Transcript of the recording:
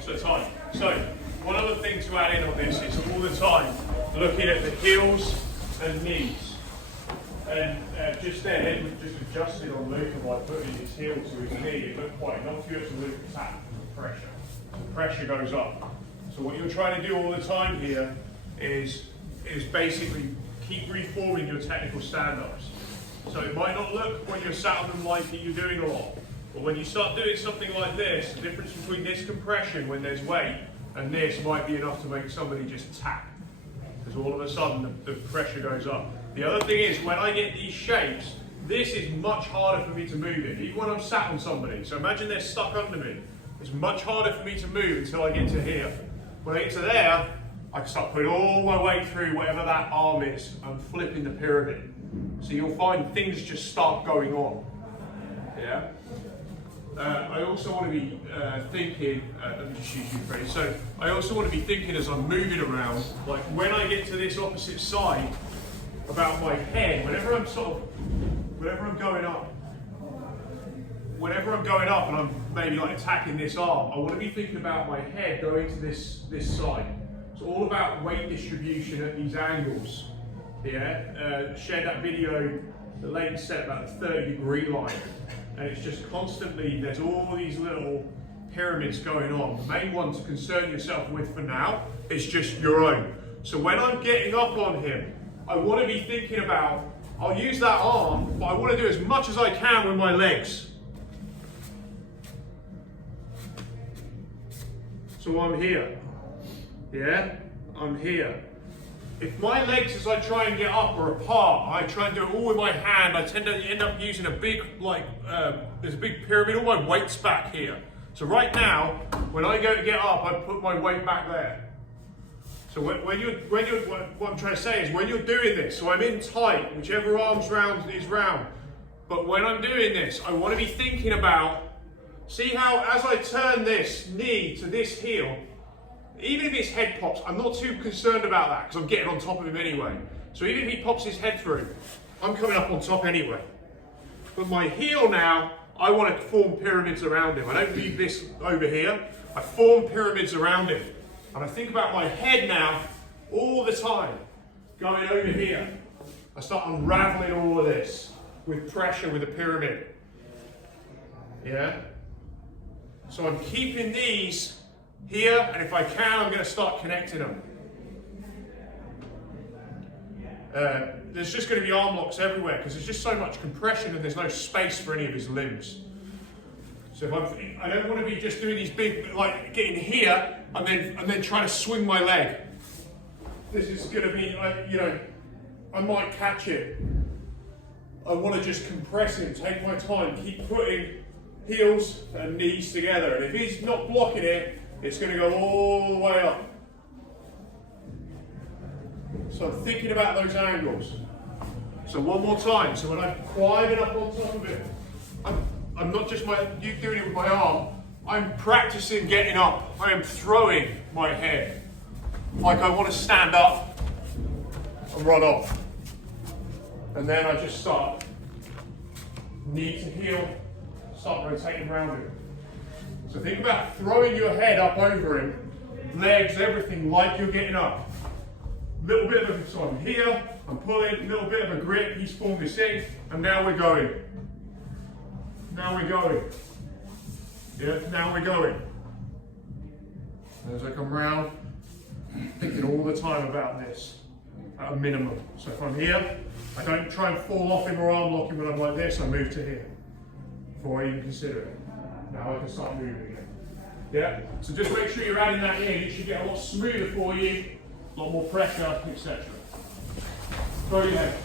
So time. So one other thing to add in on this is all the time looking at the heels and knees. And just there, Edward just adjusted on Luca by putting his heel to his knee. It looked quite innocuous, and Luca tapped with pressure. So pressure goes up. So what you're trying to do all the time here is basically keep reforming your technical stand-ups. So it might not look when you're sat on them like you're doing a lot, but when you start doing something like this, the difference between this compression when there's weight and this might be enough to make somebody just tap, because all of a sudden the pressure goes up. The other thing is, when I get these shapes, this is much harder for me to move in, even when I'm sat on somebody. So imagine they're stuck under me. It's much harder for me to move until I get to here. When I get to there, I can start putting all my weight through whatever that arm is and flipping the pyramid. So you'll find things just start going on. Yeah. I also want to be thinking, let me just use you phrase. So I also want to be thinking as I'm moving around, like when I get to this opposite side, about my head, whenever I'm going up and I'm maybe like attacking this arm, I want to be thinking about my head going to this side. It's all about weight distribution at these angles. Yeah, shared that video that Leighton said about the 30-degree line, and it's just constantly, there's all these little pyramids going on. The main one to concern yourself with for now is just your own. So when I'm getting up on him, I want to be thinking about, I'll use that arm, but I want to do as much as I can with my legs. So I'm here. Yeah, I'm here. If my legs, as I try and get up, are apart, I try and do it all with my hand, I tend to end up using a big, there's a big pyramid, all my weight's back here. So right now, when I go to get up, I put my weight back there. So what I'm trying to say is when you're doing this, so I'm in tight, whichever arm's round is round. But when I'm doing this, I want to be thinking about, see how as I turn this knee to this heel, even if his head pops, I'm not too concerned about that because I'm getting on top of him anyway. So even if he pops his head through, I'm coming up on top anyway. But my heel now, I want to form pyramids around him. I don't leave this over here. I form pyramids around him. And I think about my head now all the time, going over here. I start unraveling all of this with pressure with a pyramid. Yeah? So I'm keeping these here, and if I can, I'm going to start connecting them. There's just going to be arm locks everywhere because there's just so much compression and there's no space for any of his limbs. So if I don't want to be just doing these big, like getting here and then trying to swing my leg. This is going to be, I might catch it. I want to just compress him, take my time, keep putting heels and knees together. And if he's not blocking it, it's going to go all the way up. So I'm thinking about those angles. So one more time. So when I'm climbing up on top of it, I'm not just doing it with my arm. I'm practicing getting up. I am throwing my head like I want to stand up and run off. And then I just start knee to heel, start rotating around it. So think about throwing your head up over him, legs, everything, like you're getting up. Little bit of a, so I'm here, I'm pulling, a little bit of a grip, he's formed this thing, and now we're going. Now we're going. Yeah, now we're going. And as I come round, thinking all the time about this, at a minimum. So if I'm here, I don't try and fall off him or arm lock him when I'm like this, I move to here, before I even consider it. Now I can start moving again. Yeah? So just make sure you're adding that in. It should get a lot smoother for you, a lot more pressure, etc. Throw your head.